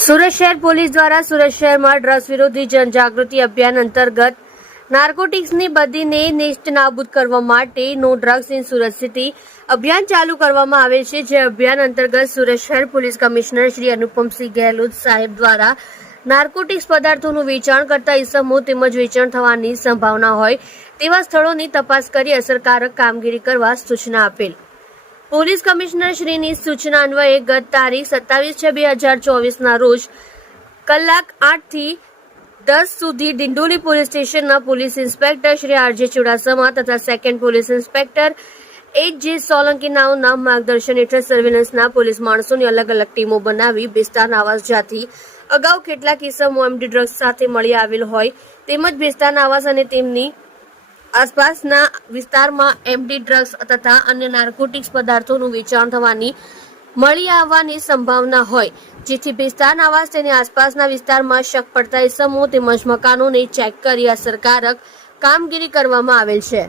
સુરત શહેર પોલીસ દ્વારા સુરત શહેરમાં ડ્રગ્સ વિરોધી જનજાગૃતિ અભિયાન અંતર્ગત નાર્કોટિક્સની બદીને નેસ્ત નાબૂદ કરવા માટે નો ડ્રગ્સ ઇન સુરત સિટી અભિયાન ચાલુ કરવામાં આવેલ છે। જે અભિયાન અંતર્ગત સુરત શહેર પોલીસ કમિશનર શ્રી અનુપમસિંહ ગેહલોત સાહેબ દ્વારા નાર્કોટિક્સ પદાર્થોનું વેચાણ કરતા ઇસમો તેમજ વેચાણ થવાની સંભાવના હોય તેવા સ્થળોની તપાસ કરી અસરકારક કામગીરી કરવા સૂચના આપેલ। પોલીસ કમિશનર શ્રીની સૂચના અન્વયે ગત તારીખ 27/6/2024 રોજ કલાક 8 થી 10 સુધી ડિંડોલી પોલીસ સ્ટેશનના police inspector Shri RJ Chudasama તથા સેકન્ડ પોલીસ ઇન્સ્પેક્ટર એચ.જે. સોલંકી નાઓના માર્ગદર્શન હેઠળ સર્વેલન્સના પોલીસ માણસોની અલગ અલગ ટીમો બનાવી બેસ્તાન આવાસ જ્યાંથી અગાઉ કેટલાક ઇસમો એમડી ડ્રગ્સ સાથે મળી આવેલ હોય તેમજ બેસ્તાન આવાસ અને તેમની આસપાસના વિસ્તારમાં એમડી ડ્રગ્સ તથા અન્ય નાર્કોટિક્સ પદાર્થોનું વેચાણ થવાની મળી આવવાની સંભાવના હોય જેથી બેસ્તાન આવાસ તેની આસપાસના વિસ્તારમાં શક પડતા ઇસમો તેમજ મકાનોને ચેક કરી અસરકારક કામગીરી કરવામાં આવેલ છે।